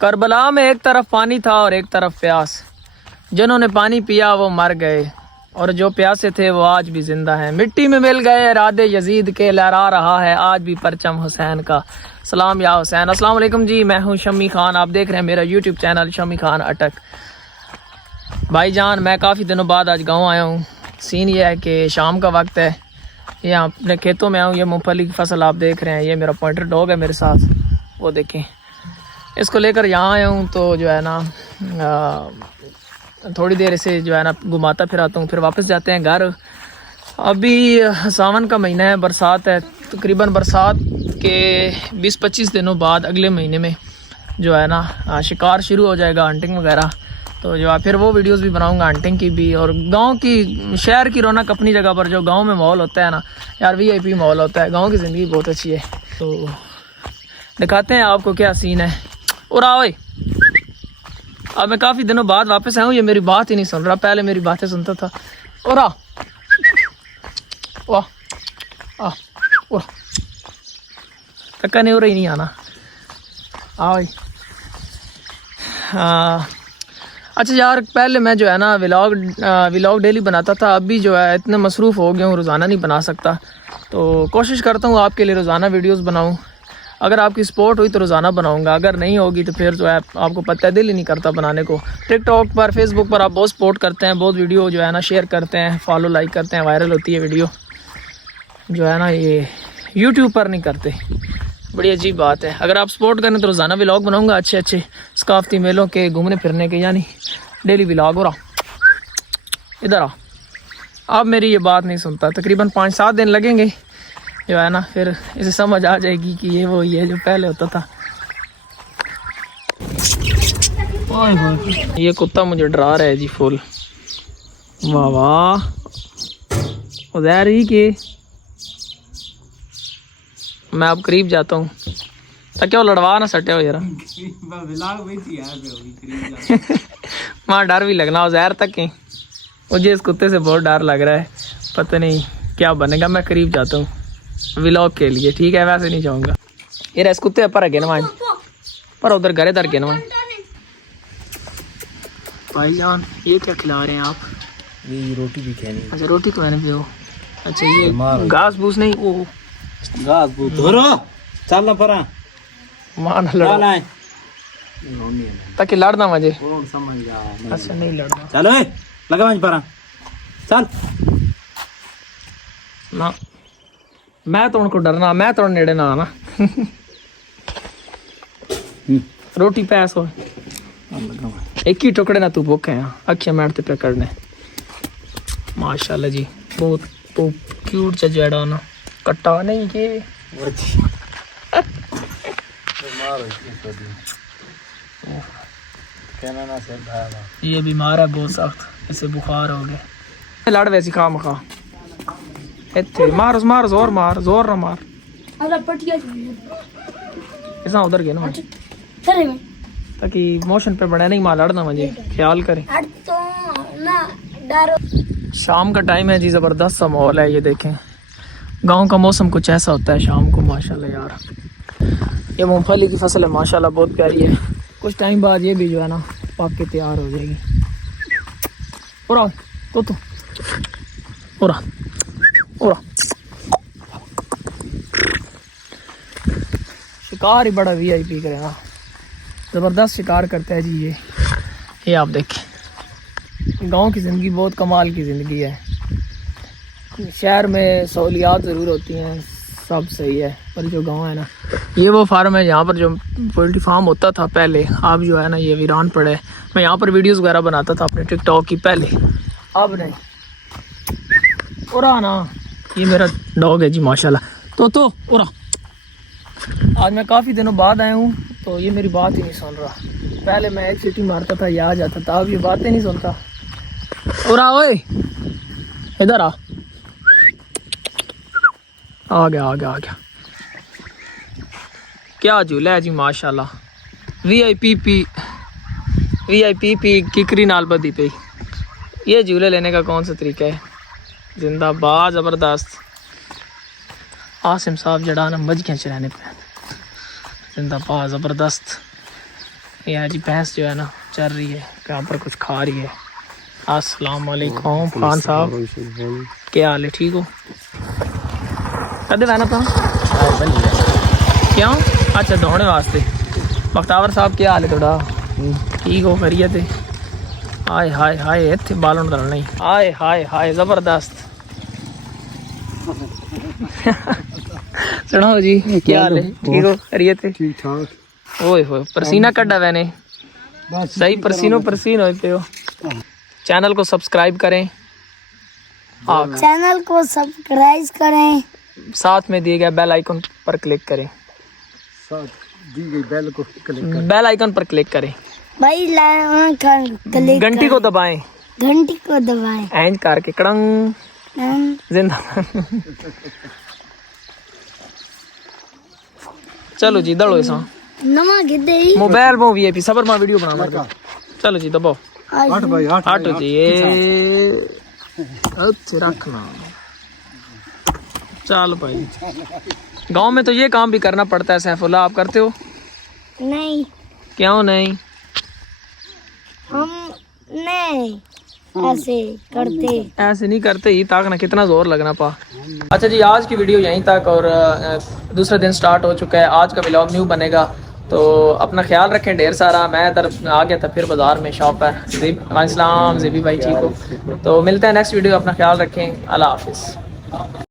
Karbala में एक तरफ पानी था और एक तरफ प्यास। जिन्होंने पानी पिया वो मर गए और जो प्यासे थे वो आज भी जिंदा हैं। मिट्टी में मिल गए इरादे यजीद के, लहरा रहा है आज भी परचम हुसैन का। सलाम या हुसैन। अस्सलाम वालेकुम जी, मैं हूं शम्मी खान, आप देख रहे हैं मेरा यूट्यूब चैनल शम्मी खान अटक। भाईजान मैं काफ़ी दिनों बाद आज गाँव आया हूँ। सीन ये है कि शाम का वक्त है, यहाँ अपने खेतों में आया हूँ। ये मूँगफली की फसल आप देख रहे हैं। ये मेरा पॉइंटर डॉग है मेरे साथ, वो देखें। इसको लेकर यहाँ आया हूँ तो जो है ना थोड़ी देर इसे जो है ना घुमाता फिराता हूँ, फिर वापस जाते हैं घर। अभी सावन का महीना है, बरसात है। तकरीबन बरसात के 20-25 दिनों बाद अगले महीने में जो है ना शिकार शुरू हो जाएगा, हंटिंग वगैरह। तो जो है फिर वो वीडियोस भी बनाऊंगा हंटिंग की भी। और गांव की, शहर की रौनक अपनी जगह पर, जो गांव में माहौल होता है ना यार, VIP माहौल होता है। गांव की ज़िंदगी बहुत अच्छी है। तो दिखाते हैं आपको क्या सीन है। और आओ, अब मैं काफ़ी दिनों बाद वापस आया हूँ। ये मेरी बात ही नहीं सुन रहा, पहले मेरी बातें सुनता था। और वाह तक्का नहीं हो रही, नहीं आना। आओ अच्छा यार, पहले मैं जो है ना व्लॉग डेली बनाता था। अभी जो है इतने मसरूफ़ हो गया हूँ, रोज़ाना नहीं बना सकता। तो कोशिश करता हूँ आपके लिए रोज़ाना वीडियोस बनाऊँ। अगर आपकी सपोर्ट हुई तो रोज़ाना बनाऊंगा, अगर नहीं होगी तो फिर जो है आपको पता है, दिल ही नहीं करता बनाने को। टिकटॉक पर, फेसबुक पर आप बहुत सपोर्ट करते हैं, बहुत वीडियो जो है ना शेयर करते हैं, फॉलो लाइक करते हैं, वायरल होती है वीडियो। जो है ना ये यूट्यूब पर नहीं करते, बड़ी अजीब बात है। अगर आप सपोर्ट करें तो रोज़ाना व्लॉग बनाऊंगा, अच्छे सकाफती मेलों के, घूमने फिरने के, यानी डेली व्लॉग। हो रहा इधर आ। अब मेरी ये बात नहीं सुनता। तकरीबन 5-7 दिन लगेंगे जो है ना, फिर इसे समझ आ जाएगी कि ये वो ये जो पहले होता था। ओए ये कुत्ता मुझे डरा रहा है जी फुल। वाह वाह, उधर ही के मैं अब करीब जाता हूँ ताकि वो लड़वा ना सटे हो यार। वहाँ डर भी लगना हो जहर तक ही। मुझे इस कुत्ते से बहुत डर लग रहा है, पता नहीं क्या बनेगा। मैं करीब जाता हूँ व्लॉग के लिए, ठीक है? वैसे नहीं जाऊँगा। ये इस कुत्ते पर है ना, पर उधर घरे दर के ना। भाईजान ये क्या खिला रहे हैं आप? ये रोटी भी खानी। अच्छा रोटी तो मैंने भी हो। अच्छा ये घास भूस नहीं, वो घास भूस धरो चलना पड़ा मान लड़ा ताकि लड़ना मुझे। समझ जा। अच्छा नहीं लड़ना, चलो लगा वहीं पड़ा चल ना। मैं तो उनको डरना, मैं तो नेड़े ना आना। रोटी पैस हो एक ही टुकड़े ना, तू भूखे हैं अखियां मैटते पे करने। माशाल्लाह जी, बहुत क्यूट सा जेड़ा ना, कट्टा नहीं के। ये बीमार है बहुत सख्त, इसे बुखार हो गया। लड़ वैसी खा मखा इतने मार जोर मार, जोर ना मार। ऐसा उधर गया ना ताकि मोशन पे बने नहीं, मार लड़ना मुझे, ख्याल करें। शाम का टाइम है जी, ज़बरदस्त सा माहौल है। ये देखें गांव का मौसम कुछ ऐसा होता है शाम को। माशाल्लाह यार, ये मूंगफली की फसल है, माशाल्लाह बहुत प्यारी है। कुछ टाइम बाद ये भी जो है ना पक के तैयार हो जाएगी। और शिकार ही बड़ा VIP करेगा, ज़बरदस्त शिकार करता है जी ये आप देखें। गांव की ज़िंदगी बहुत कमाल की ज़िंदगी है। शहर में सहूलियात ज़रूर होती हैं, सब सही है, पर जो गांव है ना, ये वो फार्म है यहाँ पर जो पोल्ट्री फार्म होता था पहले। अब जो है ना ये वीरान पड़े। मैं यहाँ पर वीडियोस वगैरह बनाता था अपने टिकटॉक की पहले, अब नहीं। और ना ये मेरा डॉग है जी माशाल्लाह। तो और आज मैं काफ़ी दिनों बाद आया हूँ, तो ये मेरी बात ही नहीं सुन रहा। पहले मैं एक सीटी मारता था, ये आ जाता था, अब ये बातें नहीं सुनता। और ओए इधर आ गया। क्या झूला है जी माशाल्लाह। VIP किकरी नाल बदी पे। ये झूले लेने का कौन सा तरीका है? जिंदाबाद, ज़बरदस्त। आसिम साहब जड़ा ना मजकियाँ चलाने पे, जिंदाबाद, ज़बरदस्त। ये है जी भैंस जो है ना चल रही है, यहाँ पर कुछ खा रही है। अस्सलाम वालेकुम खान साहब, क्या हाल है, ठीक हो? कदे बहना था क्यों? अच्छा दौड़ने वास्ते। बख्तावर साहब क्या हाल है थोड़ा? ठीक हो, खैरियत है? हाय हाय हाय इतने बालों दल नहीं, हाय हाय हाय जबरदस्त। सुनाओ जी क्या हाल है, ठीक हो, खैरियत है? ठीक ठाक। ओए होए पसीना कड्डा मैंने, सही पसीनो पसीन होते हो। चैनल को सब्सक्राइब करें, आप चैनल को सब्सक्राइब करें, साथ में दिए गए बेल आइकन पर क्लिक करें, दी गई बेल को बेल आइकन पर क्लिक करें, भाई क्लिक घंटी को दबाएं, घंटी को दबाएं। एंड करके कड़ंग जिंदा। चलो जी दड़ो इसा नमा गिद्दे मोबाइल में वीआईपी सबर में वीडियो बना मर। चलो जी दबाओ, 8 भाई 8 हटो जी ये अच्छे रखना। चल भाई गांव में तो ये काम भी करना पड़ता है सैफुल्ला, आप करते हो? नहीं, क्यों नहीं? हम नहीं ऐसे करते, ऐसे नहीं करते ही ताकना कितना जोर लगना पा। अच्छा जी आज की वीडियो यहीं तक, और दूसरा दिन स्टार्ट हो चुका है। आज का व्लॉग न्यू बनेगा, तो अपना ख्याल रखें ढेर सारा। मैं इधर आ गया था फिर बाजार में शॉप पर। अस्सलाम ज़ेबी भाई ठीक हो? तो मिलते हैं नेक्स्ट वीडियो, अपना ख्याल रखें, अल्लाह हाफिज़।